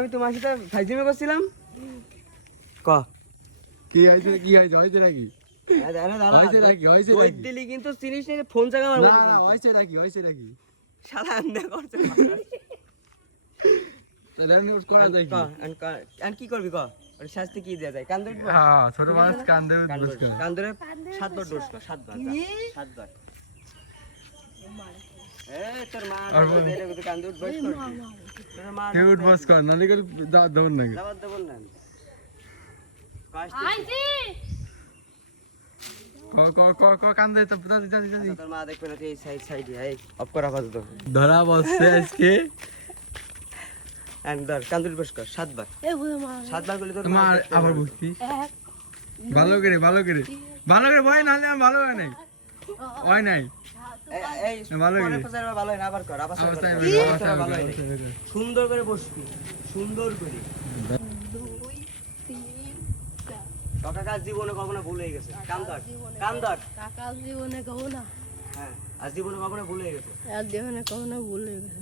আমি তোমার সাথে ফাইজিমে করছিলাম ক কি হয়েছে নাকি দই দিলি কিন্তু চিনিস না ফোন জায়গা আমার না হয়েছে নাকি শালা এমনি করছে তাহলে আমি করা যায় কি আর কি করবি ক ওর শাস্তি কি দেয়া যায় কান ধরে হ্যাঁ ছোট মানুষ কান ধরে কান ধরে 7 বার ডোজ কর 7 বার 7 বার তোর মা দেরে কান ধরে বস কর তোর মা কিউট বস কর নালি করে দাও নাকি দাও দেব না আইছি ক কান ধরে তো দাদি তোর মা দেখবে না এই সাইডে এই অফ করা আপাতত ধরা বসছে আজকে এন্ডার কান ধরে বস কর 7 বার এ বুঝে মা 7 বার করলে তোর মা তোমার আবার বুঝছি এক ভালো করে ভয় নালে আমি ভালো হয় নাই হয় নাই এই ভালো পরে করে। প্রচার ভালো হয় না আবার কর আবার আবার কর। তাই এই আবার প্রচার তাই ভালো হয় নাই। সুন্দর করে বসবি সুন্দর করে 2 3 4 কাকা জীবনে কখনো ভুল হয়ে গেছে কান ধর কাকা জীবনে কখনো হ্যাঁ আজ জীবনে কখনো ভুল হয়ে গেছে আর জীবনে কখনো ভুলে গেছে